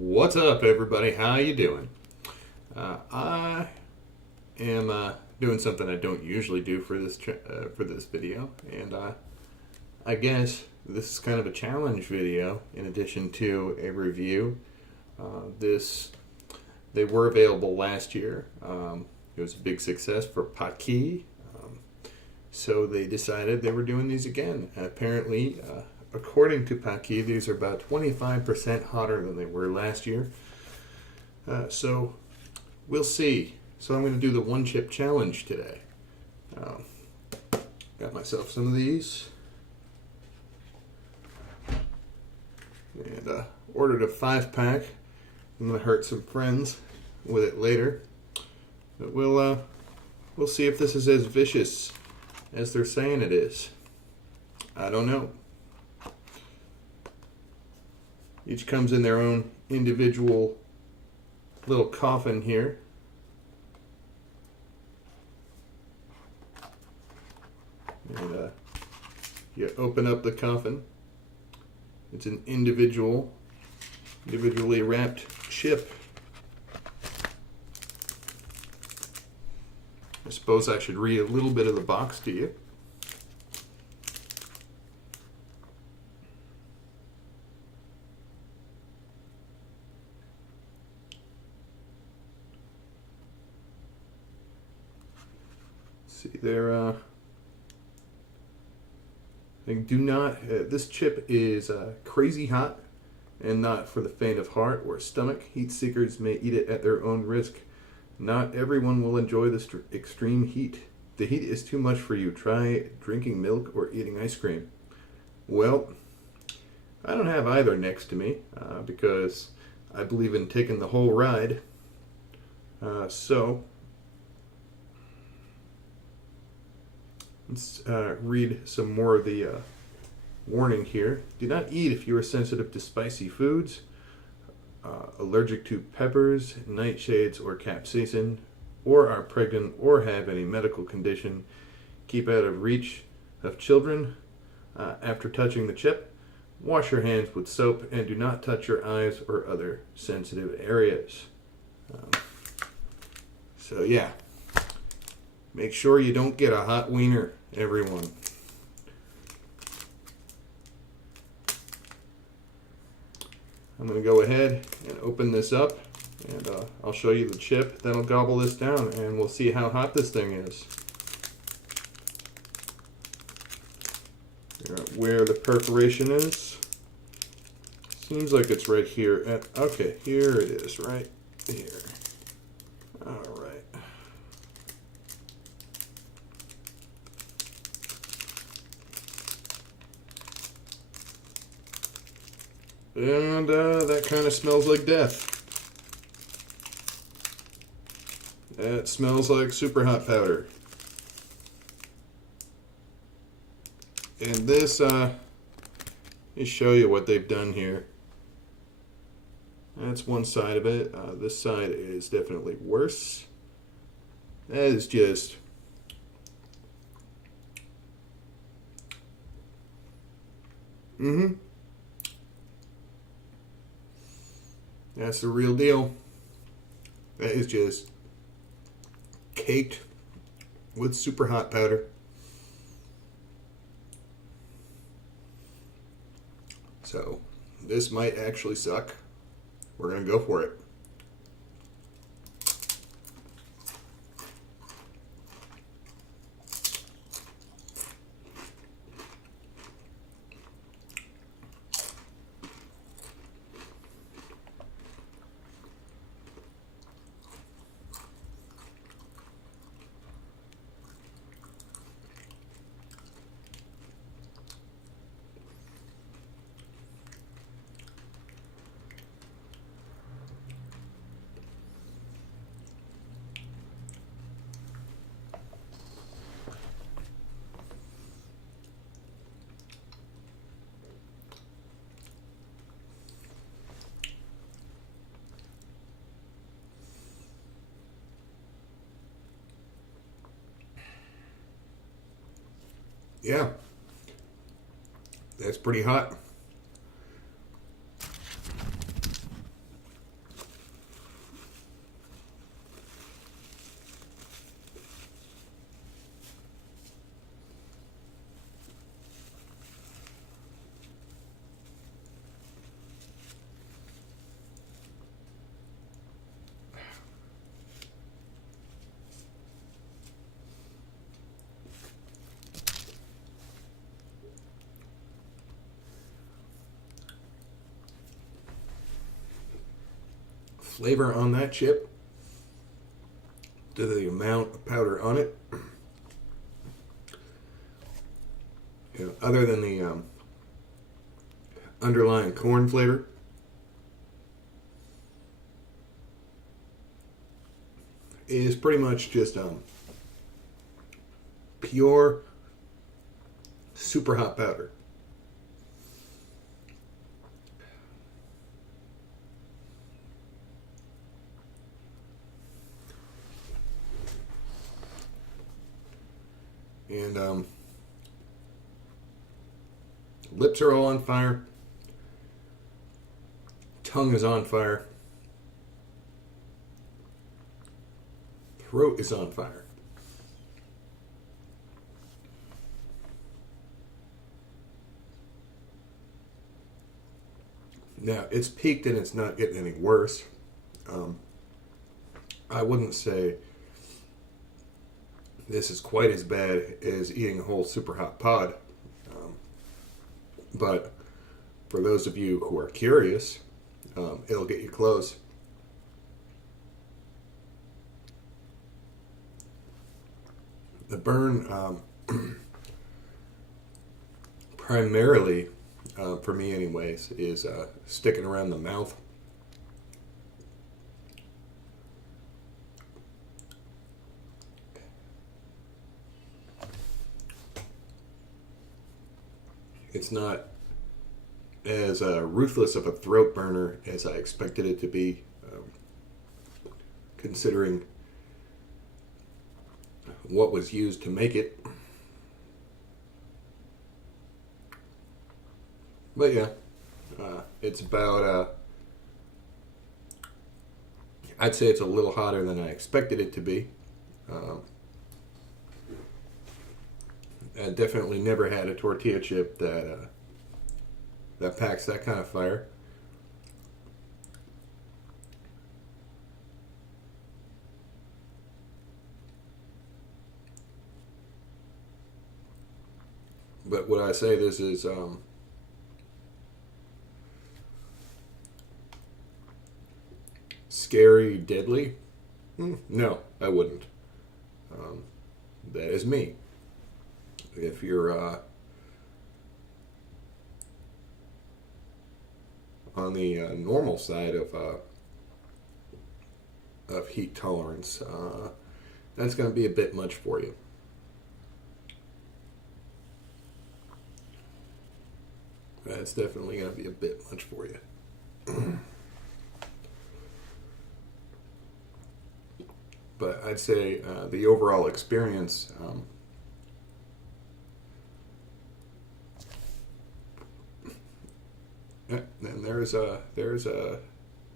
What's up, everybody? How you doing? I am doing something I don't usually do for this video, and I guess this is kind of a challenge video. In addition to a review, they were available last year. It was a big success for Paqui, so they decided they were doing these again. Apparently, according to Paqui, these are about 25% hotter than they were last year. So we'll see. So I'm going to do the one chip challenge today. Got myself some of these. And ordered a 5-pack. I'm going to hurt some friends with it later. But we'll see if this is as vicious as they're saying it is. I don't know. Each comes in their own individual little coffin here. And you open up the coffin. It's an individually wrapped chip. I suppose I should read a little bit of the box to you. See there, this chip is crazy hot and not for the faint of heart or stomach. Heat seekers may eat it at their own risk. Not everyone will enjoy this extreme heat. The heat is too much for you. Try drinking milk or eating ice cream. Well, I don't have either next to me because I believe in taking the whole ride. So let's read some more of the warning here. Do not eat if you are sensitive to spicy foods, allergic to peppers, nightshades, or capsaicin, or are pregnant or have any medical condition. Keep out of reach of children. After touching the chip, wash your hands with soap and do not touch your eyes or other sensitive areas. So yeah, make sure you don't get a hot wiener, everyone. I'm going to go ahead and open this up, and I'll show you the chip. Then I'll gobble this down, and we'll see how hot this thing is. Where the perforation is. Seems like it's right here. Okay, here it is, right here. All right. And that kind of smells like death. That smells like Superhot powder. And this, let me show you what they've done here. That's one side of it. This side is definitely worse. That is just... That's the real deal. That is just caked with Superhot powder. So this might actually suck. We're going to go for it. Yeah, that's pretty hot. flavor on that chip to the amount of powder on it. Other than the underlying corn flavor, is pretty much just pure super hot powder. And lips are all on fire. Tongue is on fire. Throat is on fire. Now, it's peaked and it's not getting any worse. I wouldn't say this is quite as bad as eating a whole Superhot pod. But for those of you who are curious, it'll get you close. The burn, primarily, for me anyways, is sticking around the mouth. It's not as ruthless of a throat burner as I expected it to be, considering what was used to make it. But yeah, it's about, I'd say it's a little hotter than I expected it to be. I definitely never had a tortilla chip that packs that kind of fire. But would I say this is scary, deadly? No, I wouldn't. That is me. If you're on the normal side of heat tolerance, that's going to be a bit much for you. That's definitely going to be a bit much for you. But I'd say the overall experience, and there's a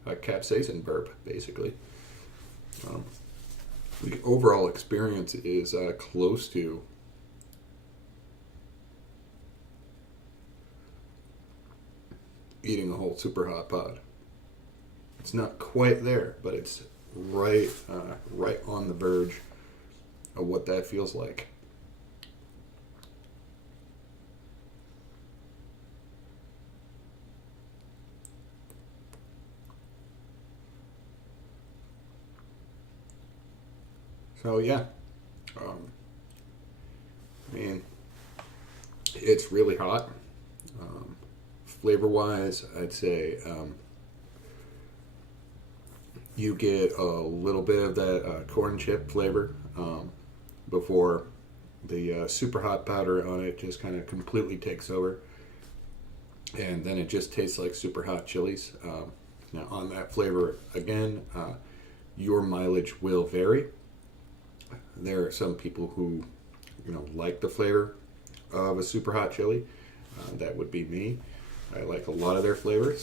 capsaicin burp, basically. The overall experience is close to eating a whole Superhot pod. It's not quite there, but it's right on the verge of what that feels like. So yeah, I mean, it's really hot. Flavor-wise, I'd say you get a little bit of that corn chip flavor before the Superhot powder on it just kind of completely takes over, and then it just tastes like Superhot chilies. Now, on that flavor again, your mileage will vary. There are some people who, like the flavor of a Superhot chili. That would be me. I like a lot of their flavors.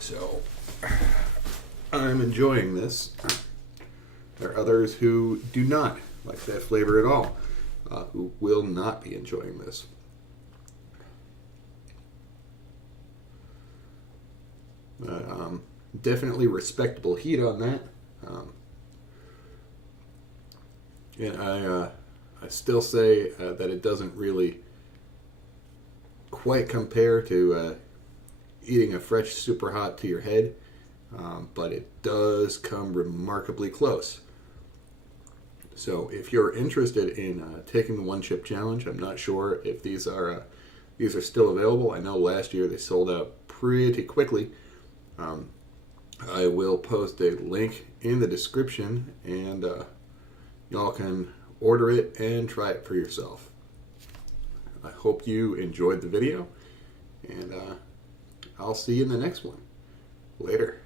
So I'm enjoying this. There are others who do not like that flavor at all, who will not be enjoying this. Definitely respectable heat on that. And I still say that it doesn't really quite compare to eating a fresh Superhot to your head. but it does come remarkably close. So if you're interested in taking the one chip challenge, I'm not sure if these are still available. I know last year they sold out pretty quickly. I will post a link in the description, and y'all can order it and try it for yourself. I hope you enjoyed the video, and I'll see you in the next one. Later.